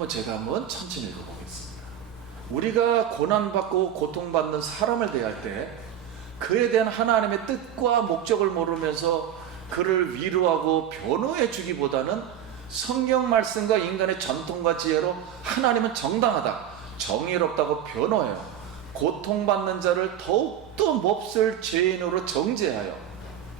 제가 한번 천천히 읽어보겠습니다. 우리가 고난받고 고통받는 사람을 대할 때 그에 대한 하나님의 뜻과 목적을 모르면서 그를 위로하고 변호해 주기보다는 성경 말씀과 인간의 전통과 지혜로 하나님은 정당하다, 정의롭다고 변호해요. 고통받는 자를 더욱더 몹쓸 죄인으로 정죄하여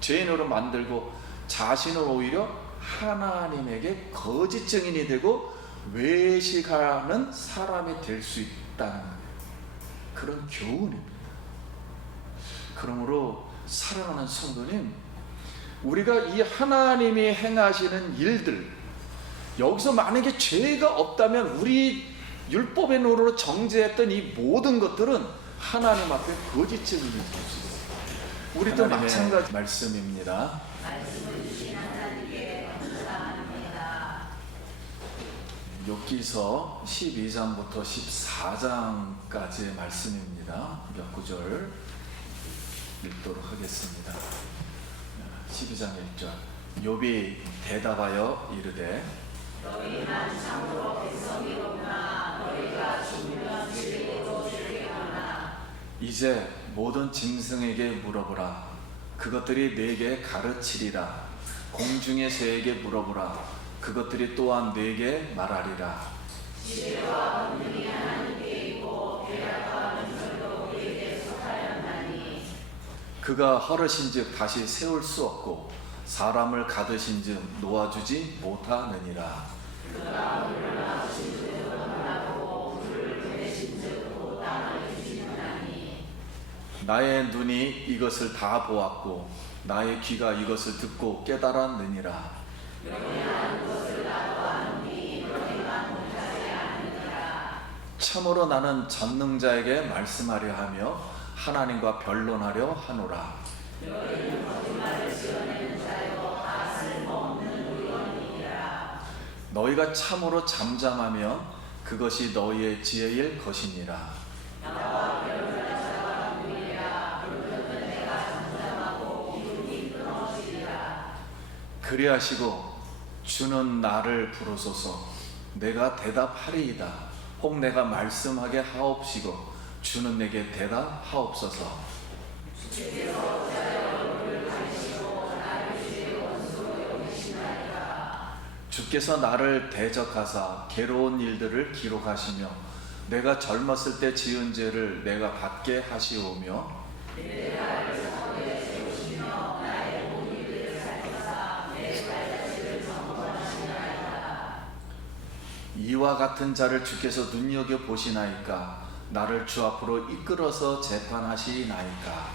죄인으로 만들고 자신을 오히려 하나님에게 거짓 증인이 되고 외식하는 사람이 될 수 있다는 거예요. 그런 교훈입니다. 그러므로 사랑하는 성도님, 우리가 이 하나님이 행하시는 일들, 여기서 만약에 죄가 없다면 우리 율법의 노릇으로 정죄했던 이 모든 것들은 하나님 앞에 거짓 증인이 될 수 있어요. 우리도 마찬가지 말씀입니다. 욥기서 12장부터 14장까지의 말씀입니다. 몇 구절 읽도록 하겠습니다. 12장 1절. 욥이 대답하여 이르되 너희는 참으로 백성이로구나. 너희가 죽으면 죄로 죽겠구나. 이제 모든 짐승에게 물어보라. 그것들이 내게 가르치리라. 공중의 새에게 물어보라. 그것들이 또한 내게 말하리라. 지혜와 본능이 하나님께 있고 계략과 능력도 우리에게 속하였나니. 그가 허르신즉 다시 세울 수 없고 사람을 가두신즉 놓아주지 못하느니라. 그가 물을 막으신즉 못하고 물을 보내신즉 못 땅을 주시느니. 나의 눈이 이것을 다 보았고 나의 귀가 이것을 듣고 깨달았느니라. 참으로 나는 전능자에게 말씀하려 하며 하나님과 변론하려 하노라. 너희는 거짓말을 지어내는 자요 다 쓸모없는 의원이니라. 너희가 참으로 잠잠하면 그것이 너희의 지혜일 것이니라. 나와 변론할 자가 누구이랴. 그러면 내가 잠잠하고 기운이 끊어지리라. 그리하시고 주는 나를 부르소서. 내가 대답하리이다. 혹 내가 말씀하게 하옵시고 주는 내게 대답하옵소서. 주께서 나를 대적하사 괴로운 일들을 기록하시며 내가 젊었을 때 지은 죄를 내가 받게 하시오며 이와 같은 자를 주께서 눈여겨보시나이까. 나를 주 앞으로 이끌어서 재판하시나이까.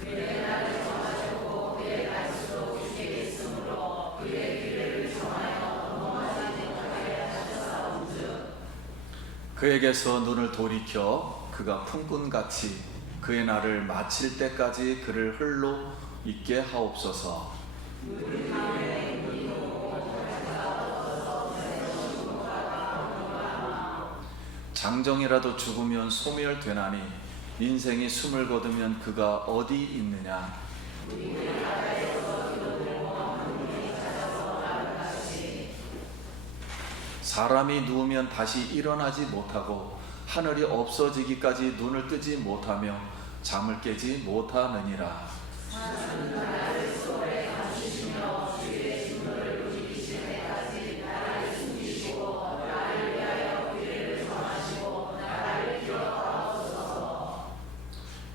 그의 나를 정하셨고 그의 갈수록 주께 있으므로 그의 길을 정하여 넘어지지 못하게 하셨사온즉. 그에게서 눈을 돌이켜 그가 품꾼같이 그의 날을 마칠 때까지 그를 홀로 있게 하옵소서. 장정이라도 죽으면 소멸되나니 인생이 숨을 거두면 그가 어디 있느냐. 사람이 누우면 다시 일어나지 못하고 하늘이 없어지기까지 눈을 뜨지 못하며 잠을 깨지 못하느니라.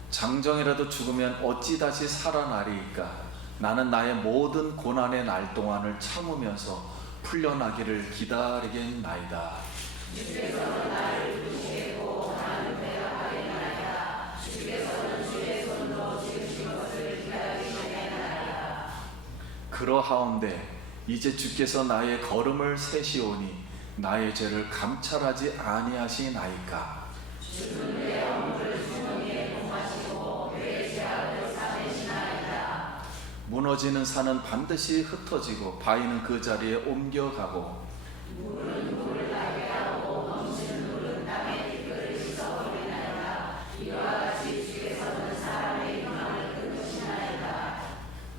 장정이라도 죽으면 어찌 다시 살아나리이까. 나는 나의 모든 고난의 날 동안을 참으면서 풀려나기를 기다리겠나이다. 주께서는 나를 부르시고 나는 대답하겠나이다. 주께서는 주의 손으로 지으신 것을 기다리겠나이다. 그러하온데 이제 주께서 나의 걸음을 세시오니 나의 죄를 감찰하지 아니하시나이까. 주는 내 업무를 주머니에 봉하시고 내 죄악을 싸매시나이다. 무너지는 산은 반드시 흩어지고 바위는 그 자리에 옮겨가고 물은 물을 나게 하고 넘치는 물은 땅의 뒤를 씻어버리나이다. 이와 같이 주께서는 사람의 희망을 끊으시나이다.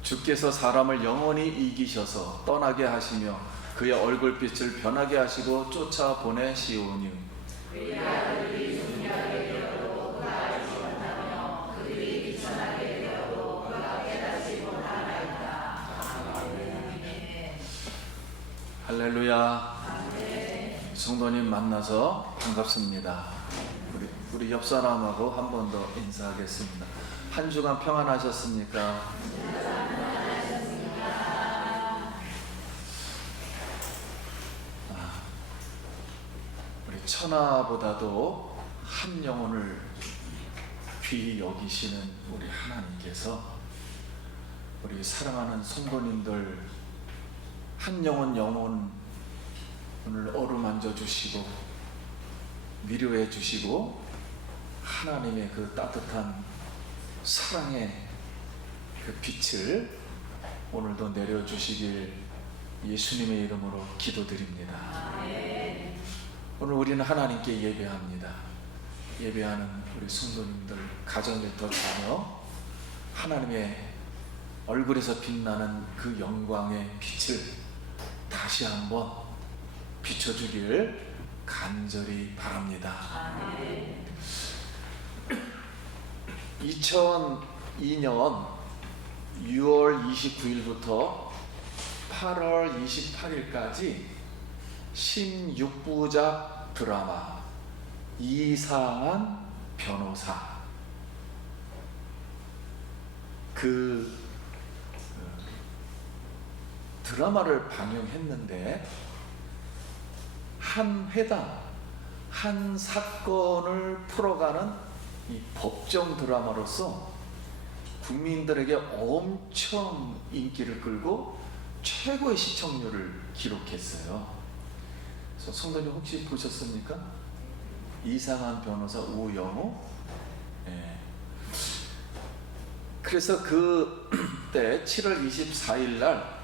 주께서 사람을 영원히 이기셔서 떠나게 하시며 그의 얼굴빛을 변하게 하시고 쫓아보내시오니 그의 아들이 존귀하게 되어도 그가 알지 못하며 그들이 비천하게 되어도 그가 깨닫지 못하나이다. 아멘. 할렐루야. 성도님 만나서 반갑습니다. 우리 옆 사람하고 한 번 더 인사하겠습니다. 한 주간 평안하셨습니까? 우리 천하보다도 한 영혼을 귀히 여기시는 우리 하나님께서 우리 사랑하는 성도님들 한 영혼을 어루만져 주시고 위로해 주시고 하나님의 그 따뜻한 사랑의 그 빛을 오늘도 내려주시길 예수님의 이름으로 기도드립니다. 오늘 우리는 하나님께 예배합니다. 예배하는 우리 성도님들 가정일터 자녀 하나님의 얼굴에서 빛나는 그 영광의 빛을 다시 한번 비춰주길 간절히 바랍니다. 2002년 6월 29일부터 8월 28일까지 16부작 드라마 이상한 변호사 그 드라마를 방영했는데 한 회당 한 사건을 풀어가는 이 법정 드라마로서 국민들에게 엄청 인기를 끌고 최고의 시청률을 기록했어요. 그래서 성도님 혹시 보셨습니까? 이상한 변호사 우영우. 예. 그래서 그때 7월 24일 날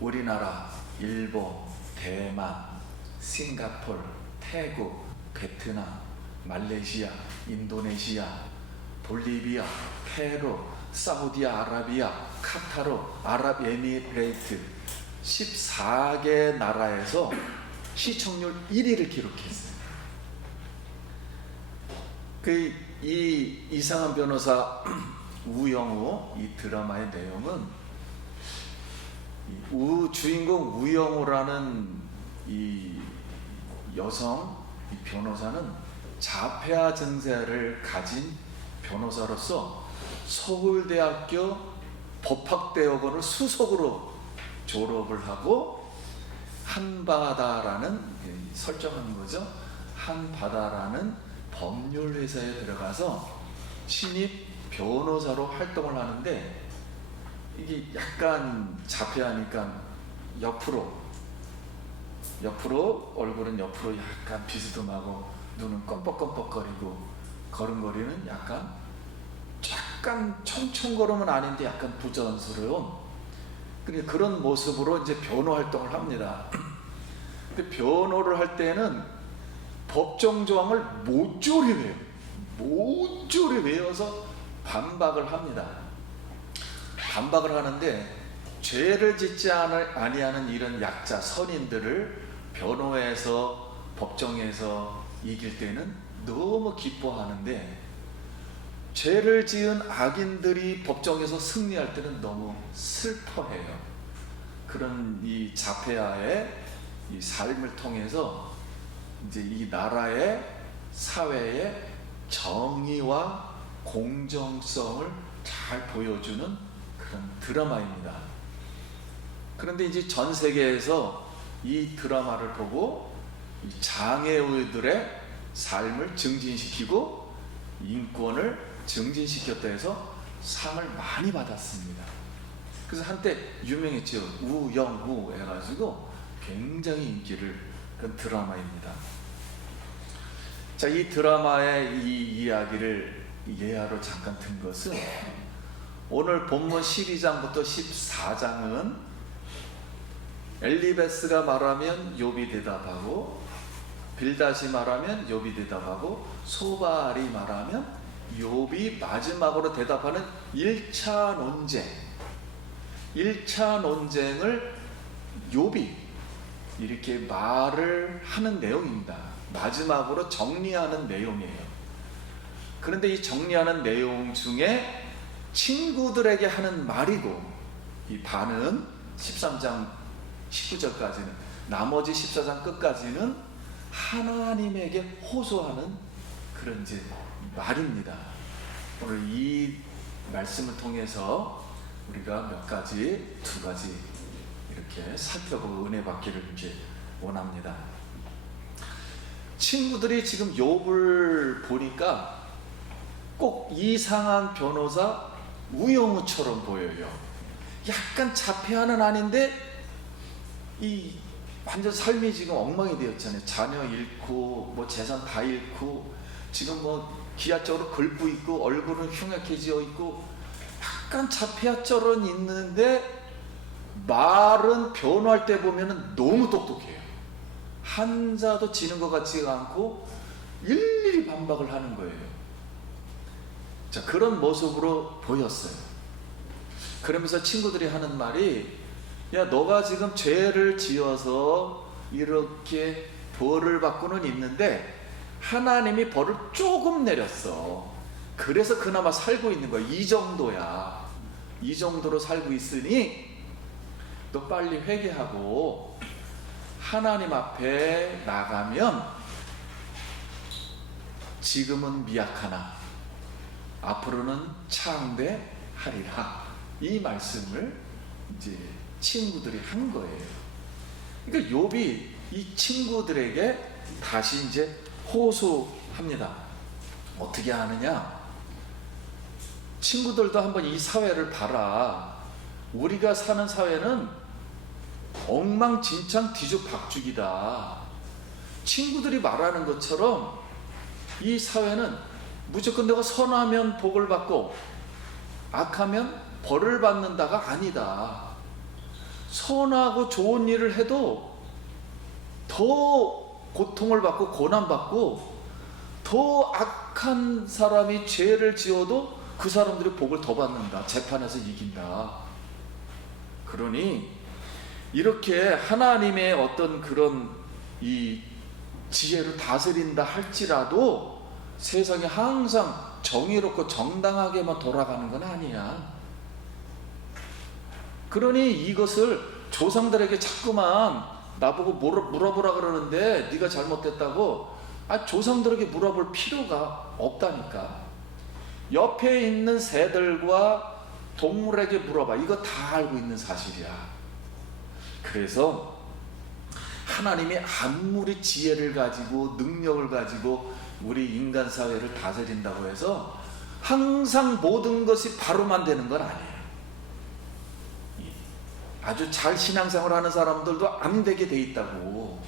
우리나라, 일본, 대만, 싱가포르, 태국, 베트남, 말레이시아, 인도네시아, 볼리비아, 페루, 사우디아라비아, 카타르, 아랍에미레이트 14개 나라에서 시청률 1위를 기록했어요. 이 이상한 변호사 우영우 이 드라마의 내용은 주인공 우영우라는 이 여성 이 변호사는 자폐아 증세를 가진 변호사로서 서울대학교 법학대학원을 수석으로 졸업을 하고 한바다라는 설정한 거죠. 한바다라는 법률회사에 들어가서 신입 변호사로 활동을 하는데 이게 약간 자폐하니까 옆으로 얼굴은 옆으로 약간 비스듬하고 눈은 껌뻑껌뻑거리고 걸음걸이는 약간 총총걸음은 아닌데 약간 부자연스러운 그런 모습으로 이제 변호 활동을 합니다. 근데 변호를 할 때는 법정 조항을 모조리 외워서 반박을 합니다. 반박을 하는데 죄를 짓지 아니하는 이런 약자 선인들을 변호해서 법정에서 이길 때는 너무 기뻐하는데 죄를 지은 악인들이 법정에서 승리할 때는 너무 슬퍼해요. 그런 이 자폐아의 이 삶을 통해서 이제 이 나라의 사회의 정의와 공정성을 잘 보여주는 그런 드라마입니다. 그런데 이제 전 세계에서 이 드라마를 보고 이 장애우들의 삶을 증진시키고 인권을 증진시켰다 해서 상을 많이 받았습니다. 그래서 한때 유명했죠. 우영우 해가지고 굉장히 인기를 끈 드라마입니다. 자, 이 드라마의 이 이야기를 예화로 잠깐 든 것은 오늘 본문 12장부터 14장은 엘리베스가 말하면 욥이 대답하고 빌닷이 말하면 욥이 대답하고 소발이 말하면 욥이 마지막으로 대답하는 1차 논쟁 1차 논쟁을 욥이 이렇게 말을 하는 내용입니다. 마지막으로 정리하는 내용이에요. 그런데 이 정리하는 내용 중에 친구들에게 하는 말이고, 이 반은 13장 19절까지는, 나머지 14장 끝까지는 하나님에게 호소하는 그런 이제 말입니다. 오늘 이 말씀을 통해서 우리가 두 가지 이렇게 살펴보고 은혜 받기를 이렇게 원합니다. 친구들이 지금 욥을 보니까 꼭 이상한 변호사 우영우처럼 보여요. 약간 자폐아는 아닌데 이 완전 삶이 지금 엉망이 되었잖아요. 자녀 잃고 뭐 재산 다 잃고 지금 뭐 기아적으로 긁고 있고 얼굴은 흉악해져 있고 약간 자폐아처럼 있는데 말은 변호할 때 보면은 너무 똑똑해요. 한자도 지는 것 같지가 않고 일일이 반박을 하는 거예요. 자, 그런 모습으로 보였어요. 그러면서 친구들이 하는 말이, 야, 너가 지금 죄를 지어서 이렇게 벌을 받고는 있는데 하나님이 벌을 조금 내렸어. 그래서 그나마 살고 있는 거야. 이 정도야. 이 정도로 살고 있으니 너 빨리 회개하고 하나님 앞에 나가면 지금은 미약하나 앞으로는 창대하리라. 이 말씀을 이제 친구들이 한 거예요. 그러니까 욥이 이 친구들에게 다시 이제 호소합니다. 어떻게 하느냐? 친구들도 한번 이 사회를 봐라. 우리가 사는 사회는 엉망진창 뒤죽박죽이다. 친구들이 말하는 것처럼 이 사회는 무조건 내가 선하면 복을 받고 악하면 벌을 받는다가 아니다. 선하고 좋은 일을 해도 더 고통을 받고 고난받고, 더 악한 사람이 죄를 지어도 그 사람들이 복을 더 받는다. 재판에서 이긴다. 그러니 이렇게 하나님의 어떤 그런 이 지혜를 다스린다 할지라도 세상이 항상 정의롭고 정당하게만 돌아가는 건 아니야. 그러니 이것을 조상들에게 자꾸만 나보고 물어보라 그러는데 네가 잘못됐다고, 조상들에게 물어볼 필요가 없다니까. 옆에 있는 새들과 동물에게 물어봐. 이거 다 알고 있는 사실이야. 그래서 하나님이 아무리 지혜를 가지고 능력을 가지고 우리 인간 사회를 다스린다고 해서 항상 모든 것이 바로만 되는 건 아니에요. 아주 잘 신앙생활 하는 사람들도 안 되게 돼 있다고.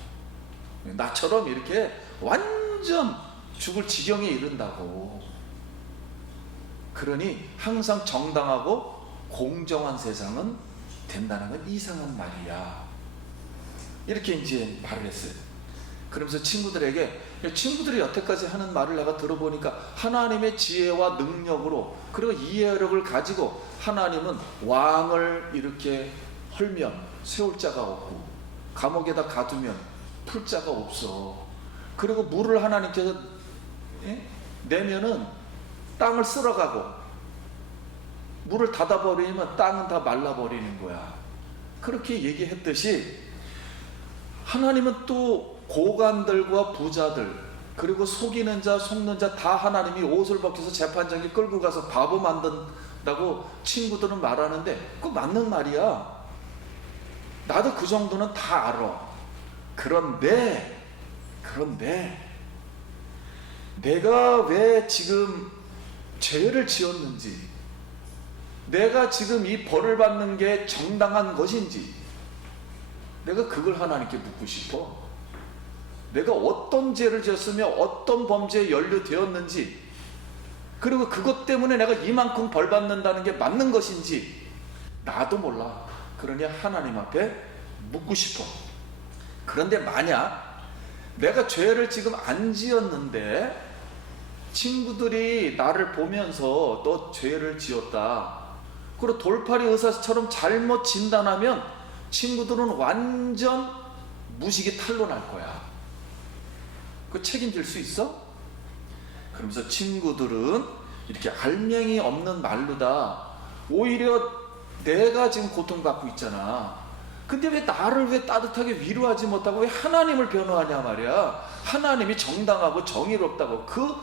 나처럼 이렇게 완전 죽을 지경에 이른다고. 그러니 항상 정당하고 공정한 세상은 된다는 건 이상한 말이야. 이렇게 이제 말을 했어요. 그러면서 친구들이 여태까지 하는 말을 내가 들어보니까 하나님의 지혜와 능력으로, 그리고 이해력을 가지고 하나님은 왕을 이렇게 헐면 세울 자가 없고 감옥에다 가두면 풀 자가 없어. 그리고 물을 하나님께서 내면은 땅을 쓸어가고, 물을 닫아버리면 땅은 다 말라버리는 거야. 그렇게 얘기했듯이 하나님은 또 고관들과 부자들, 그리고 속이는 자 속는 자 다 하나님이 옷을 벗겨서 재판장에 끌고 가서 바보 만든다고 친구들은 말하는데 그거 맞는 말이야. 나도 그 정도는 다 알아. 그런데 내가 왜 지금 죄를 지었는지, 내가 지금 이 벌을 받는 게 정당한 것인지, 내가 그걸 하나님께 묻고 싶어. 내가 어떤 죄를 지었으며 어떤 범죄에 연루되었는지, 그리고 그것 때문에 내가 이만큼 벌 받는다는 게 맞는 것인지 나도 몰라. 그러니 하나님 앞에 묻고 싶어. 그런데 만약 내가 죄를 지금 안 지었는데 친구들이 나를 보면서 너 죄를 지었다, 그리고 돌팔이 의사처럼 잘못 진단하면 친구들은 완전 무식이 탄로날 거야. 그 책임질 수 있어? 그러면서 친구들은 이렇게 알맹이 없는 말로다 오히려 내가 지금 고통받고 있잖아. 근데 왜 나를 왜 따뜻하게 위로하지 못하고 왜 하나님을 변호하냐 말이야. 하나님이 정당하고 정의롭다고 그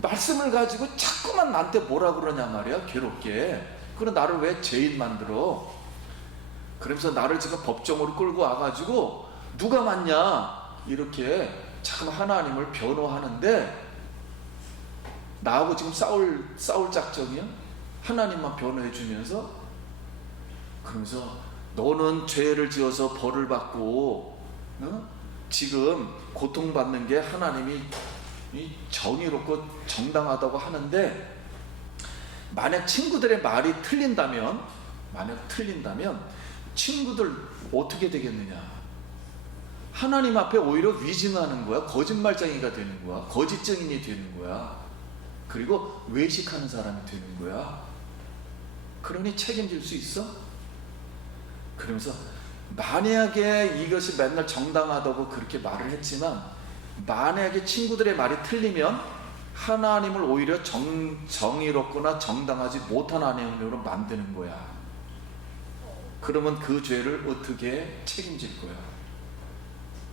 말씀을 가지고 자꾸만 나한테 뭐라 그러냐 말이야. 괴롭게. 그럼 나를 왜 죄인 만들어? 그러면서 나를 지금 법정으로 끌고 와가지고 누가 맞냐 이렇게 참 하나님을 변호하는데 나하고 지금 싸울 작정이야? 하나님만 변호해 주면서. 그러면서 너는 죄를 지어서 벌을 받고 지금 고통받는 게 하나님이 정의롭고 정당하다고 하는데, 만약 친구들의 말이 틀린다면 친구들 어떻게 되겠느냐? 하나님 앞에 오히려 위증하는 거야. 거짓말쟁이가 되는 거야. 거짓 증인이 되는 거야. 그리고 외식하는 사람이 되는 거야. 그러니 책임질 수 있어? 그러면서 만약에 이것이 맨날 정당하다고 그렇게 말을 했지만 만약에 친구들의 말이 틀리면 하나님을 오히려 정의롭거나 정당하지 못한 하나님으로 만드는 거야. 그러면 그 죄를 어떻게 책임질 거야?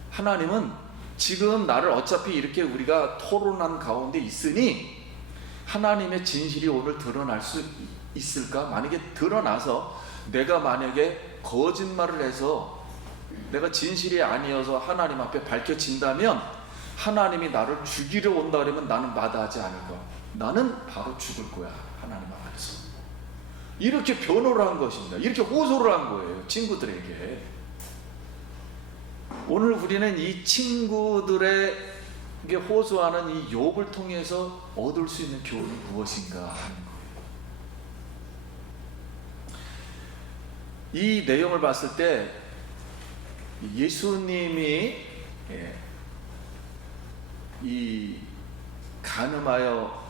하나님은 지금 나를 어차피 이렇게 우리가 토론한 가운데 있으니 하나님의 진실이 오늘 드러날 수 있을까? 만약에 드러나서 내가 만약에 거짓말을 해서 내가 진실이 아니어서 하나님 앞에 밝혀진다면 하나님이 나를 죽이려 온다 그러면 나는 마다하지 않을 거야. 나는 바로 죽을 거야. 하나님 앞에서. 이렇게 변호를 한 것입니다. 이렇게 호소를 한 거예요. 친구들에게. 오늘 우리는 이 친구들에게 호소하는 이 욥을 통해서 얻을 수 있는 교훈이 무엇인가 하는 거예요. 이 내용을 봤을 때 예수님이 이 간음하여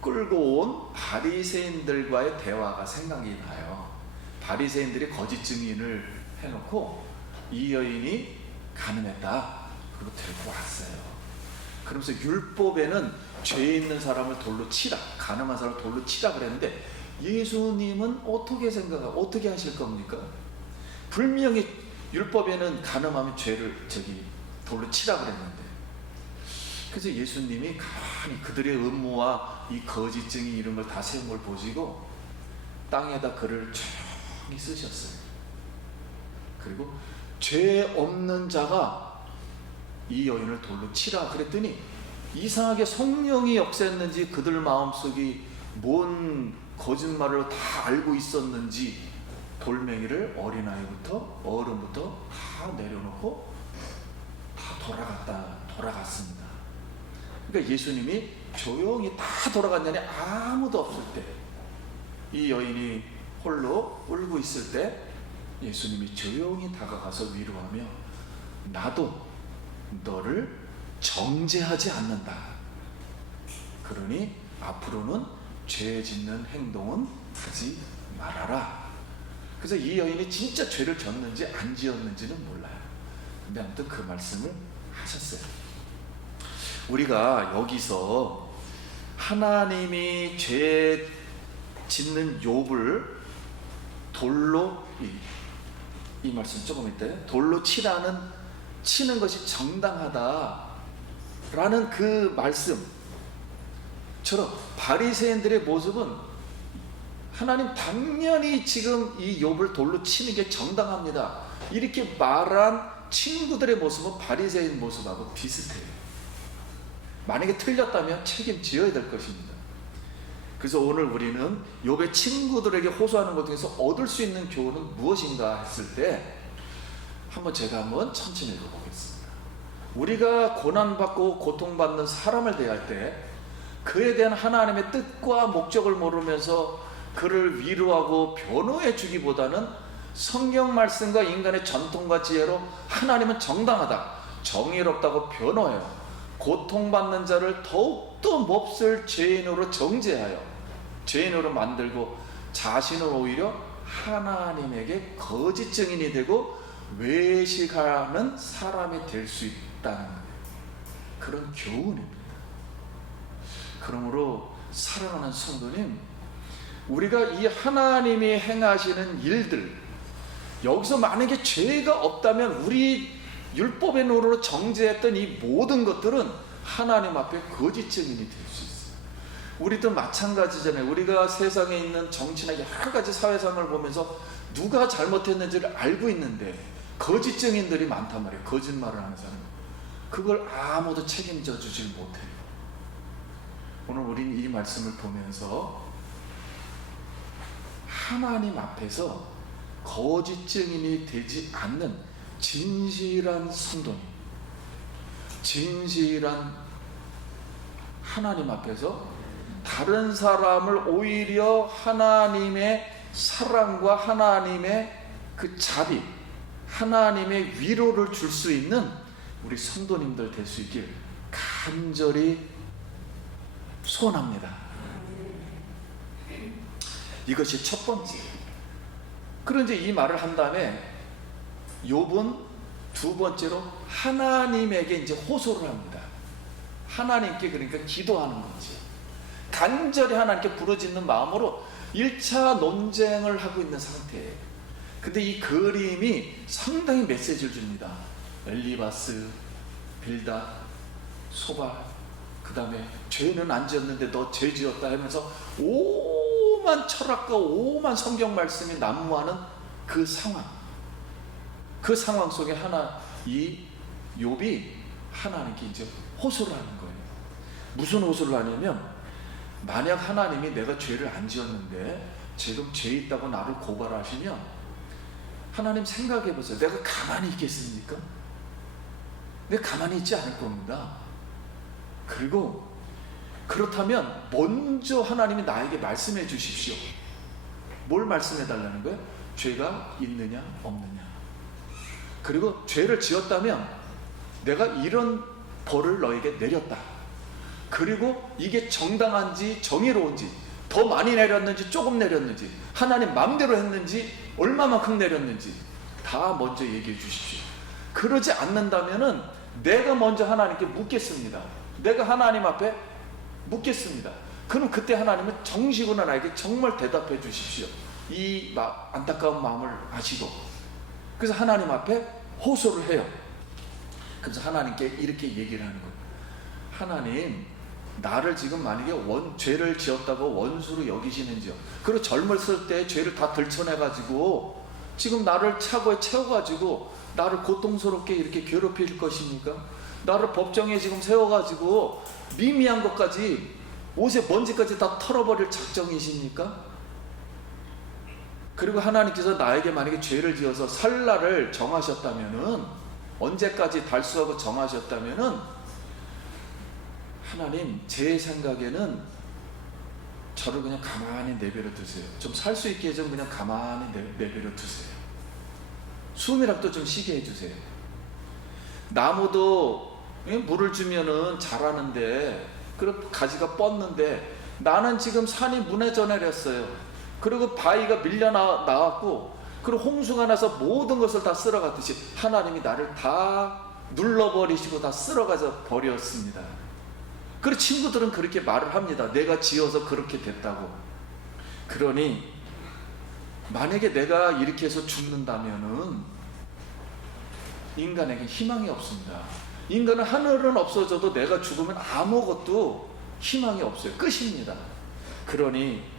끌고 온 바리새인들과의 대화가 생각이 나요. 바리새인들이 거짓 증인을 해놓고 이 여인이 간음했다. 그리고 데리고 왔어요. 그러면서 율법에는 죄 있는 사람을 돌로 치라, 간음한 사람을 돌로 치라 그랬는데 예수님은 어떻게 어떻게 하실 겁니까? 분명히 율법에는 간음하면 죄를 돌로 치라 그랬는데, 그래서 예수님이 가만히 그들의 음모와 이 거짓 증인 이런 걸 다 세운 걸 보시고 땅에다 글을 조용히 쓰셨어요. 그리고 죄 없는 자가 이 여인을 돌로 치라 그랬더니 이상하게 성령이 역사했는지 그들 마음속이 뭔 거짓말을 다 알고 있었는지 돌멩이를 어린아이부터 어른부터 다 내려놓고 다 돌아갔습니다. 그러니까 예수님이 조용히 다 돌아갔냐니 아무도 없을 때, 이 여인이 홀로 울고 있을 때 예수님이 조용히 다가가서 위로하며 나도 너를 정죄하지 않는다. 그러니 앞으로는 죄 짓는 행동은 하지 말아라. 그래서 이 여인이 진짜 죄를 졌는지 안 지었는지는 몰라요. 근데 아무튼 그 말씀을 하셨어요. 우리가 여기서 하나님이 죄 짓는 욥을 돌로, 이 말씀 조금 이따 돌로 치는 것이 정당하다라는 그 말씀처럼 바리새인들의 모습은 하나님 당연히 지금 이 욥을 돌로 치는 게 정당합니다 이렇게 말한 친구들의 모습은 바리새인 모습하고 비슷해요. 만약에 틀렸다면 책임져야 될 것입니다. 그래서 오늘 우리는 욥의 친구들에게 호소하는 것 중에서 얻을 수 있는 교훈은 무엇인가 했을 때 제가 한번 천천히 읽어보겠습니다. 우리가 고난받고 고통받는 사람을 대할 때 그에 대한 하나님의 뜻과 목적을 모르면서 그를 위로하고 변호해 주기보다는 성경 말씀과 인간의 전통과 지혜로 하나님은 정당하다, 정의롭다고 변호해요. 고통받는 자를 더욱더 몹쓸 죄인으로 정죄하여 죄인으로 만들고 자신은 오히려 하나님에게 거짓 증인이 되고 외식하는 사람이 될 수 있다는 거예요. 그런 교훈입니다. 그러므로 사랑하는 성도님, 우리가 이 하나님이 행하시는 일들, 여기서 만약에 죄가 없다면 우리 율법의 노릇으로 정죄했던 이 모든 것들은 하나님 앞에 거짓 증인이 될 수 있어요. 우리도 마찬가지잖아요. 우리가 세상에 있는 정치나 여러 가지 사회상을 보면서 누가 잘못했는지를 알고 있는데 거짓 증인들이 많단 말이에요. 거짓말을 하는 사람. 그걸 아무도 책임져 주질 못해요. 오늘 우리는 이 말씀을 보면서 하나님 앞에서 거짓 증인이 되지 않는 진실한 성도님, 진실한 하나님 앞에서 다른 사람을 오히려 하나님의 사랑과 하나님의 그 자비, 하나님의 위로를 줄 수 있는 우리 성도님들 될 수 있길 간절히 소원합니다. 이것이 첫 번째. 그런데 이 말을 한 다음에 욥은 두 번째로 하나님에게 이제 호소를 합니다. 하나님께 그러니까 기도하는 거지. 간절히 하나님께 부르짖는 마음으로 1차 논쟁을 하고 있는 상태예요. 근데 이 그림이 상당히 메시지를 줍니다. 엘리바스, 빌닷, 소발, 그 다음에 죄는 안 지었는데 너 죄 지었다 하면서 오만 철학과 오만 성경 말씀이 난무하는 그 상황, 그 상황 속에 이 욥이 하나님께 이제 호소를 하는 거예요. 무슨 호소를 하냐면, 만약 하나님이 내가 죄를 안 지었는데 지금 죄 있다고 나를 고발하시면 하나님 생각해 보세요. 내가 가만히 있겠습니까? 내가 가만히 있지 않을 겁니다. 그리고 그렇다면 먼저 하나님이 나에게 말씀해 주십시오. 뭘 말씀해 달라는 거예요? 죄가 있느냐 없느냐. 그리고 죄를 지었다면 내가 이런 벌을 너에게 내렸다. 그리고 이게 정당한지 정의로운지, 더 많이 내렸는지 조금 내렸는지, 하나님 마음대로 했는지 얼마만큼 내렸는지 다 먼저 얘기해 주십시오. 그러지 않는다면은 내가 먼저 하나님께 묻겠습니다. 내가 하나님 앞에 묻겠습니다. 그럼 그때 하나님은 정식으로 나에게 정말 대답해 주십시오. 이 안타까운 마음을 아시고. 그래서 하나님 앞에 호소를 해요. 그래서 하나님께 이렇게 얘기를 하는 거예요. 하나님, 나를 지금 만약에 죄를 지었다고 원수로 여기시는지요. 그리고 젊었을 때 죄를 다 들춰내가지고 지금 나를 차고에 채워가지고 나를 고통스럽게 이렇게 괴롭힐 것입니까? 나를 법정에 지금 세워가지고 미미한 것까지, 옷에 먼지까지 다 털어버릴 작정이십니까? 그리고 하나님께서 나에게 만약에 죄를 지어서 살 날을 정하셨다면은, 언제까지 달수하고 정하셨다면은, 하나님, 제 생각에는 저를 그냥 가만히 내버려 두세요. 좀 살 수 있게 좀 그냥 가만히 내버려 두세요. 숨이라도 좀 쉬게 해주세요. 나무도 물을 주면은 자라는데, 그리고 가지가 뻗는데, 나는 지금 산이 무너져 내렸어요. 그리고 바위가 밀려 나왔고, 그리고 홍수가 나서 모든 것을 다 쓸어갔듯이 하나님이 나를 다 눌러버리시고 다 쓸어가서 버렸습니다. 그리고 친구들은 그렇게 말을 합니다. 내가 지어서 그렇게 됐다고. 그러니 만약에 내가 이렇게 해서 죽는다면은 인간에게 희망이 없습니다. 인간은 하늘은 없어져도 내가 죽으면 아무것도 희망이 없어요. 끝입니다. 그러니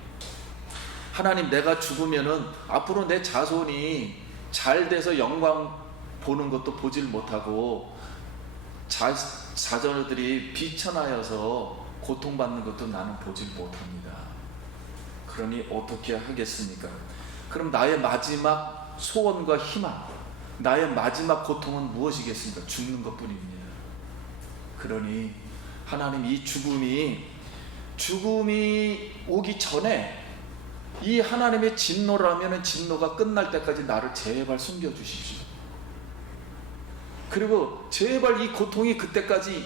하나님, 내가 죽으면은 앞으로 내 자손이 잘 돼서 영광 보는 것도 보질 못하고 자녀들이 비천하여서 고통받는 것도 나는 보질 못합니다. 그러니 어떻게 하겠습니까? 그럼 나의 마지막 소원과 희망, 나의 마지막 고통은 무엇이겠습니까? 죽는 것뿐입니다. 그러니 하나님, 이 죽음이 오기 전에 이 하나님의 진노라면 진노가 끝날 때까지 나를 제발 숨겨주십시오. 그리고 제발 이 고통이 그때까지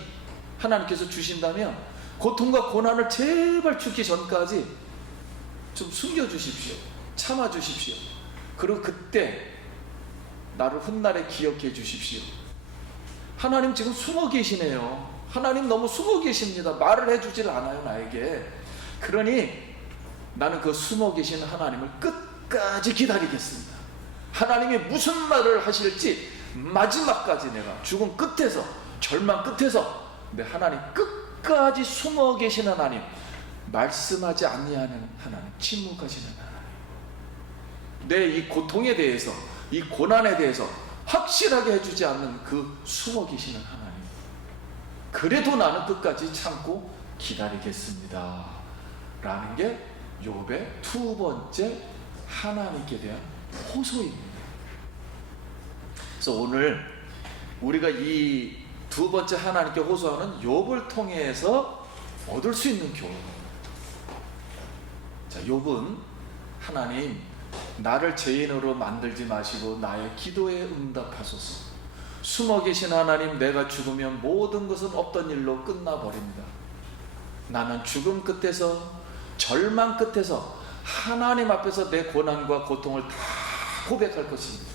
하나님께서 주신다면 고통과 고난을 제발 죽기 전까지 좀 숨겨주십시오. 참아주십시오. 그리고 그때 나를 훗날에 기억해 주십시오. 하나님 지금 숨어 계시네요. 하나님 너무 숨어 계십니다. 말을 해주질 않아요, 나에게. 그러니 나는 그 숨어 계신 하나님을 끝까지 기다리겠습니다. 하나님이 무슨 말을 하실지 마지막까지 내가 죽음 끝에서, 절망 끝에서 내 하나님 끝까지 숨어 계신 하나님, 말씀하지 아니하는 하나님, 침묵하시는 하나님, 내 이 고통에 대해서, 이 고난에 대해서 확실하게 해주지 않는 그 숨어 계시는 하나님, 그래도 나는 끝까지 참고 기다리겠습니다 라는 게 욥의 두 번째 하나님께 대한 호소입니다. 그래서 오늘 우리가 이 두 번째 하나님께 호소하는 욥을 통해서 얻을 수 있는 교훈. 자, 욥은 하나님, 나를 죄인으로 만들지 마시고 나의 기도에 응답하소서. 숨어 계신 하나님, 내가 죽으면 모든 것은 없던 일로 끝나버립니다. 나는 죽음 끝에서, 절망 끝에서 하나님 앞에서 내 고난과 고통을 다 고백할 것입니다.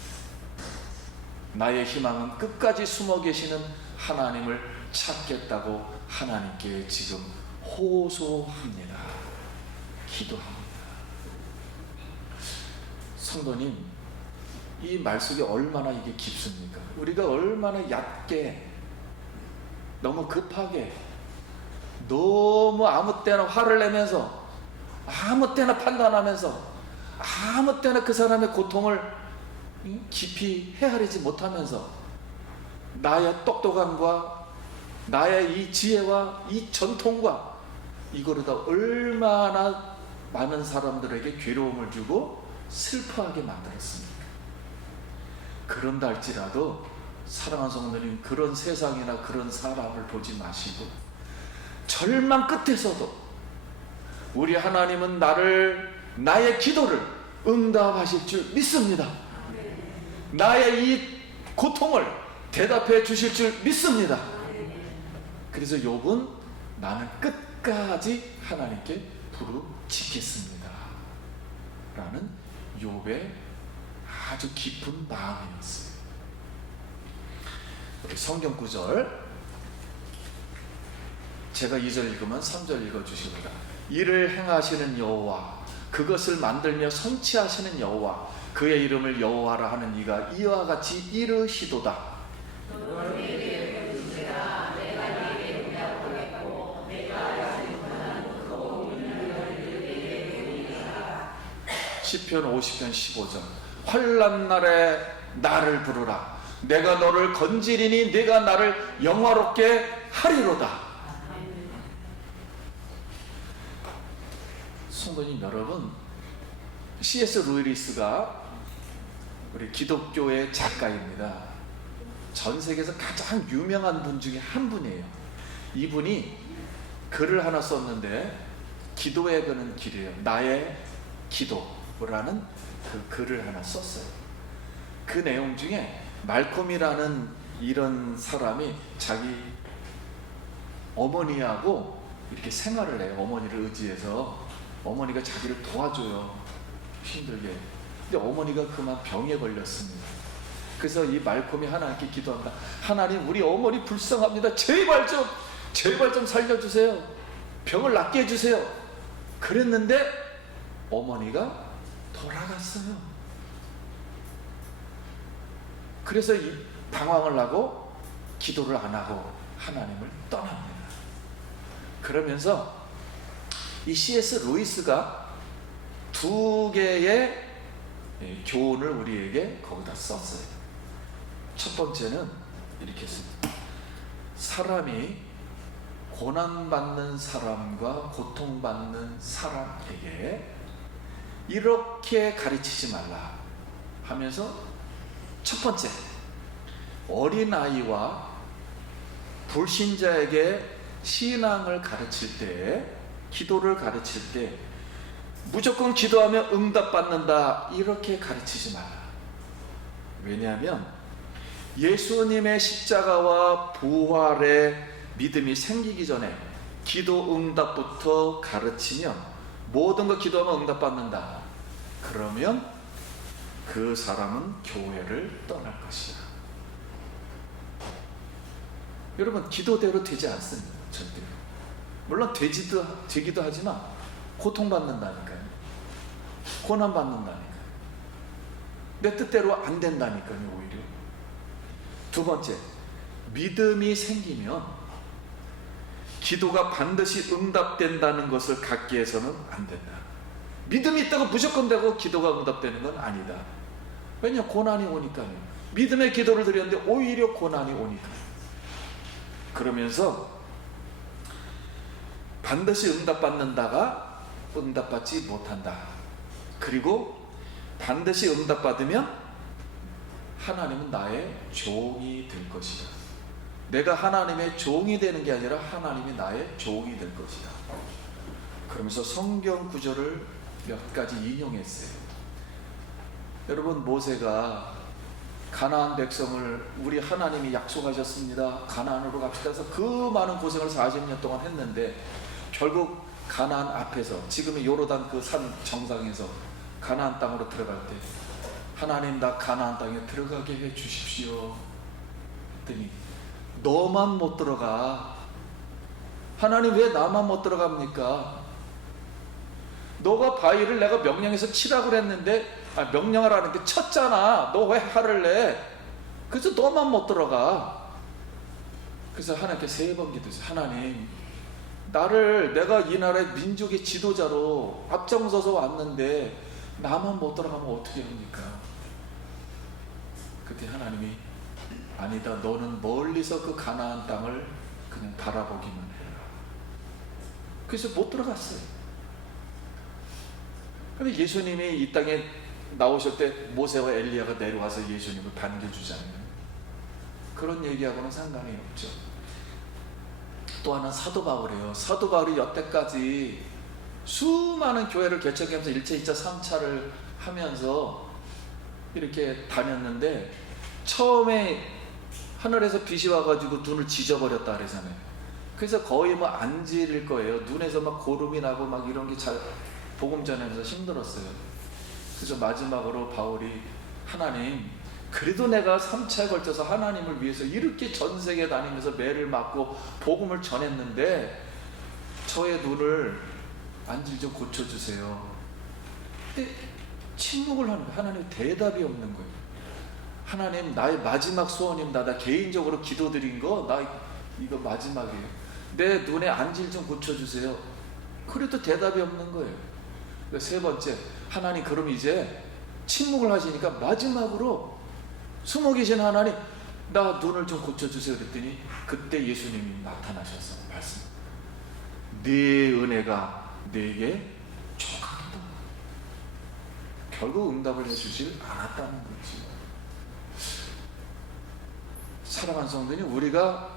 나의 희망은 끝까지 숨어 계시는 하나님을 찾겠다고 하나님께 지금 호소합니다. 기도합니다. 성도님, 이 말 속에 얼마나 이게 깊습니까? 우리가 얼마나 얕게, 너무 급하게, 너무 아무 때나 화를 내면서, 아무 때나 판단하면서, 아무 때나 그 사람의 고통을 깊이 헤아리지 못하면서 나의 똑똑함과 나의 이 지혜와 이 전통과 이거로 다 얼마나 많은 사람들에게 괴로움을 주고 슬퍼하게 만들었습니까? 그런다 할지라도 사랑하는 성도님, 그런 세상이나 그런 사람을 보지 마시고 절망 끝에서도 우리 하나님은 나의 기도를 응답하실 줄 믿습니다. 나의 이 고통을 대답해 주실 줄 믿습니다. 그래서 욥은 나는 끝까지 하나님께 부르짖겠습니다 라는 욥의 아주 깊은 마음이었어요. 우리 성경 구절, 제가 2절 읽으면 3절 읽어주시고요. 이를 행하시는 여호와, 그것을 만들며 성취하시는 여호와, 그의 이름을 여호와라 하는 이가 이와 같이 이르시도다. 10편 50편 15절, 환난 날에 나를 부르라. 내가 너를 건지리니 내가 나를 영화롭게 하리로다. 성도님 여러분, C.S. 루이스가 우리 기독교의 작가입니다. 전 세계에서 가장 유명한 분 중에 한 분이에요. 이분이 글을 하나 썼는데, 기도에 거는 길이에요. 나의 기도라는 그 글을 하나 썼어요. 그 내용 중에 말콤이라는 이런 사람이 자기 어머니하고 이렇게 생활을 해요. 어머니를 의지해서. 어머니가 자기를 도와줘요, 힘들게. 근데 어머니가 그만 병에 걸렸습니다. 그래서 이 말콤이 하나님께 기도합니다. 하나님, 우리 어머니 불쌍합니다. 제발 좀 살려주세요. 병을 낫게 해주세요. 그랬는데 어머니가 돌아갔어요. 그래서 이 방황을 하고 기도를 안 하고 하나님을 떠납니다. 그러면서 이 C.S. 루이스가 두 개의 교훈을 우리에게 거기다 썼어요. 첫 번째는 이렇게 씁니다. 사람이 고난받는 사람과 고통받는 사람에게 이렇게 가르치지 말라 하면서, 첫 번째, 어린아이와 불신자에게 신앙을 가르칠 때, 기도를 가르칠 때 무조건 기도하면 응답받는다 이렇게 가르치지 마라. 왜냐하면 예수님의 십자가와 부활의 믿음이 생기기 전에 기도 응답부터 가르치면 모든 거 기도하면 응답받는다. 그러면 그 사람은 교회를 떠날 것이다. 여러분, 기도대로 되지 않습니다. 절대로. 물론 되기도 하지만 고통받는다니까요. 고난받는다니까요. 내 뜻대로 안 된다니까요. 오히려. 두 번째, 믿음이 생기면 기도가 반드시 응답된다는 것을 갖기 위해서는 안 된다. 믿음이 있다고 무조건 되고 기도가 응답되는 건 아니다. 왜냐? 고난이 오니까요. 믿음의 기도를 드렸는데 오히려 고난이 오니까. 그러면서 반드시 응답받는다가 응답받지 못한다. 그리고 반드시 응답받으면 하나님은 나의 종이 될 것이다. 내가 하나님의 종이 되는 게 아니라 하나님이 나의 종이 될 것이다. 그러면서 성경 구절을 몇 가지 인용했어요. 여러분, 모세가 가나안 백성을 우리 하나님이 약속하셨습니다. 가나안으로 갑시다 해서 그 많은 고생을 40년 동안 했는데 결국 가나안 앞에서 지금의 요르단 그 산 정상에서 가나안 땅으로 들어갈 때 하나님, 나 가나안 땅에 들어가게 해 주십시오 했더니 너만 못 들어가. 하나님, 왜 나만 못 들어갑니까? 너가 바위를 내가 명령해서 치라고 그랬는데 명령을 하는데 쳤잖아. 너 왜 화를 내? 그래서 너만 못 들어가. 그래서 하나님께 3번 기도했어요. 하나님, 내가 이 나라의 민족의 지도자로 앞장서서 왔는데 나만 못 들어가면 어떻게 합니까? 그때 하나님이 아니다. 너는 멀리서 그 가나안 땅을 그냥 바라보기만 해라. 그래서 못 들어갔어요. 근데 예수님이 이 땅에 나오실 때 모세와 엘리야가 내려와서 예수님을 반겨주잖아요. 그런 얘기하고는 상관이 없죠. 또 하나 사도 바울이에요. 사도 바울이 여태까지 수많은 교회를 개척하면서 1차, 2차, 3차를 하면서 이렇게 다녔는데 처음에 하늘에서 빛이 와가지고 눈을 지져버렸다 그러잖아요. 그래서 거의 뭐 안 지릴 거예요. 눈에서 막 고름이 나고 막 이런 게 잘 복음 전하면서 힘들었어요. 그래서 마지막으로 바울이 하나님, 그래도 내가 3차에 걸쳐서 하나님을 위해서 이렇게 전 세계 다니면서 매를 맞고 복음을 전했는데 저의 눈을 안질 좀 고쳐주세요. 근데 침묵을 하는 거예요. 하나님 대답이 없는 거예요. 하나님, 나의 마지막 소원입니다. 나 개인적으로 기도드린 거 나 이거 마지막이에요. 내 눈에 안질 좀 고쳐주세요. 그래도 대답이 없는 거예요. 세 번째, 하나님, 그럼 이제 침묵을 하시니까 마지막으로 숨어 계신 하나님, 나 눈을 좀 고쳐주세요 그랬더니 그때 예수님이 나타나셔서 말씀, 네 은혜가 내게 족하다. 결국 응답을 해주질 않았다는 거지. 사랑하는 성도님, 우리가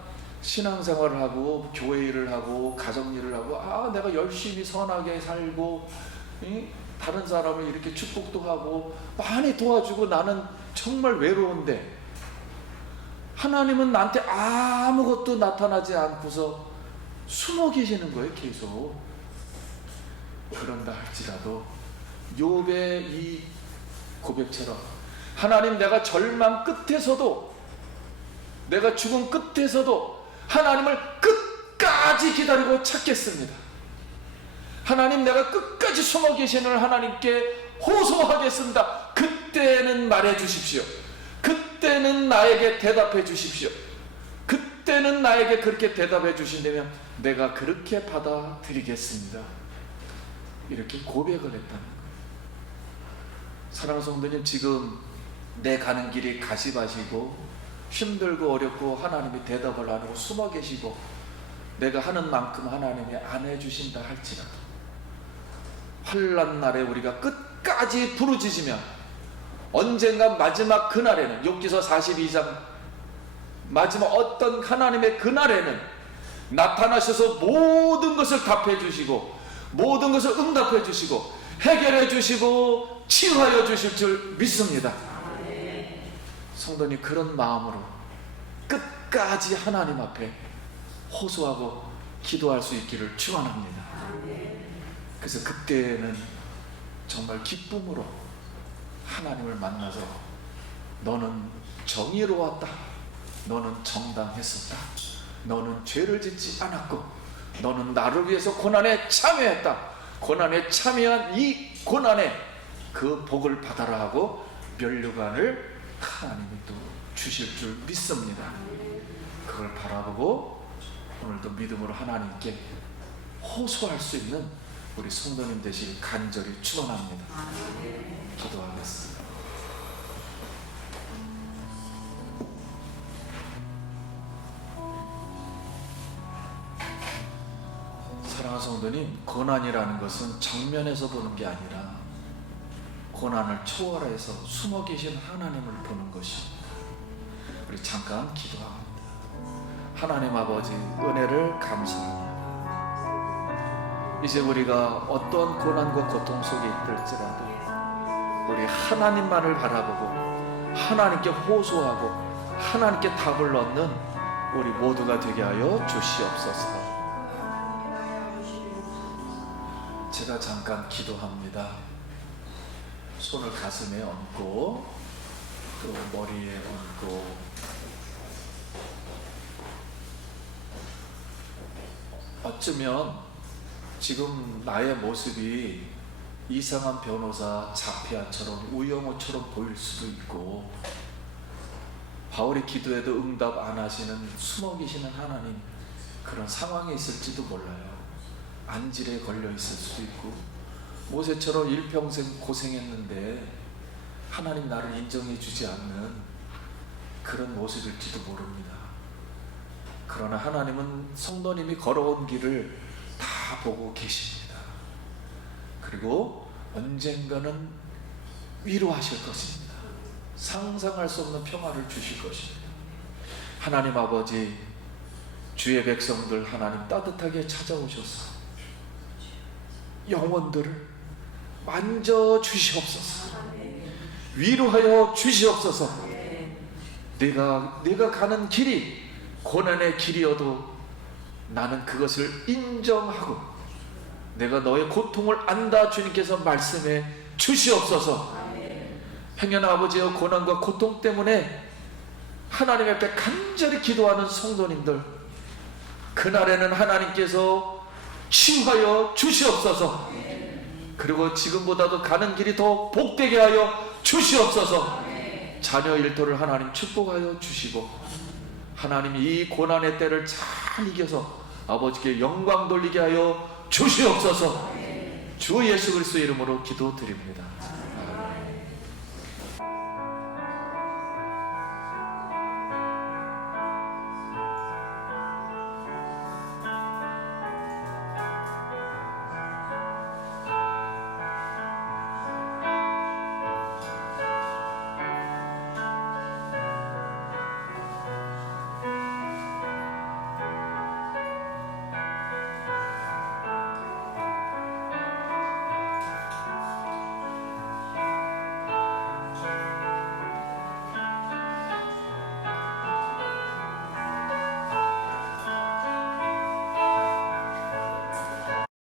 신앙생활을 하고 교회 일을 하고 가정 일을 하고 내가 열심히 선하게 살고 다른 사람을 이렇게 축복도 하고 많이 도와주고 나는 정말 외로운데 하나님은 나한테 아무것도 나타나지 않고서 숨어 계시는 거예요. 계속. 그런다 할지라도 욥의 이 고백처럼 하나님, 내가 절망 끝에서도, 내가 죽음 끝에서도 하나님을 끝까지 기다리고 찾겠습니다. 하나님, 내가 끝까지 숨어 계시는 하나님께 호소하겠습니다. 그때는 말해 주십시오. 그때는 나에게 대답해 주십시오. 그때는 나에게 그렇게 대답해 주신다면 내가 그렇게 받아들이겠습니다. 이렇게 고백을 했다는 거예요. 사랑하는 성도님, 지금 내 가는 길이 가시밭이고 힘들고 어렵고 하나님이 대답을 안 하고 숨어 계시고 내가 하는 만큼 하나님이 안 해주신다 할지라도 환난 날에 우리가 끝까지 부르짖으면 언젠가 마지막 그날에는, 욥기서 42장 마지막 어떤 하나님의 그날에는 나타나셔서 모든 것을 답해 주시고 모든 것을 응답해 주시고 해결해 주시고 치유하여 주실 줄 믿습니다. 성도님, 그런 마음으로 끝까지 하나님 앞에 호소하고 기도할 수 있기를 축원합니다. 그래서 그때는 정말 기쁨으로 하나님을 만나서 너는 정의로웠다, 너는 정당했었다, 너는 죄를 짓지 않았고 너는 나를 위해서 고난에 참여했다, 고난에 참여한 이 고난에 그 복을 받아라 하고 면류관을 하나님이 또 주실 줄 믿습니다. 그걸 바라보고 오늘도 믿음으로 하나님께 호소할 수 있는 우리 성도님 되시길 간절히 축원합니다. 기도하겠습니다. 사랑하는 성도님, 고난이라는 것은 정면에서 보는 게 아니라 고난을 초월해서 숨어 계신 하나님을 보는 것입니다. 우리 잠깐 기도합니다. 하나님 아버지, 은혜를 감사합니다. 이제 우리가 어떤 고난과 고통 속에 있을지라도 우리 하나님만을 바라보고 하나님께 호소하고 하나님께 답을 얻는 우리 모두가 되게 하여 주시옵소서. 제가 잠깐 기도합니다. 손을 가슴에 얹고 또 머리에 얹고, 어쩌면 지금 나의 모습이 이상한 변호사 자피아처럼 우영우처럼 보일 수도 있고, 바울이 기도해도 응답 안 하시는 숨어 계시는 하나님, 그런 상황에 있을지도 몰라요. 안질에 걸려 있을 수도 있고, 모세처럼 일평생 고생했는데 하나님 나를 인정해 주지 않는 그런 모습일지도 모릅니다. 그러나 하나님은 성도님이 걸어온 길을 다 보고 계십니다. 그리고 언젠가는 위로하실 것입니다. 상상할 수 없는 평화를 주실 것입니다. 하나님 아버지, 주의 백성들 하나님 따뜻하게 찾아오셔서 영혼들을 만져 주시옵소서. 위로하여 주시옵소서. 내가 가는 길이 고난의 길이어도 나는 그것을 인정하고 내가 너의 고통을 안다 주님께서 말씀해 주시옵소서. 행여 아버지의 고난과 고통 때문에 하나님 앞에 간절히 기도하는 성도님들, 그날에는 하나님께서 치유하여 주시옵소서. 그리고 지금보다도 가는 길이 더 복되게 하여 주시옵소서. 자녀 일터를 하나님 축복하여 주시고, 하나님이 이 고난의 때를 잘 이겨서 아버지께 영광 돌리게 하여 주시옵소서. 주 예수 그리스도의 이름으로 기도드립니다.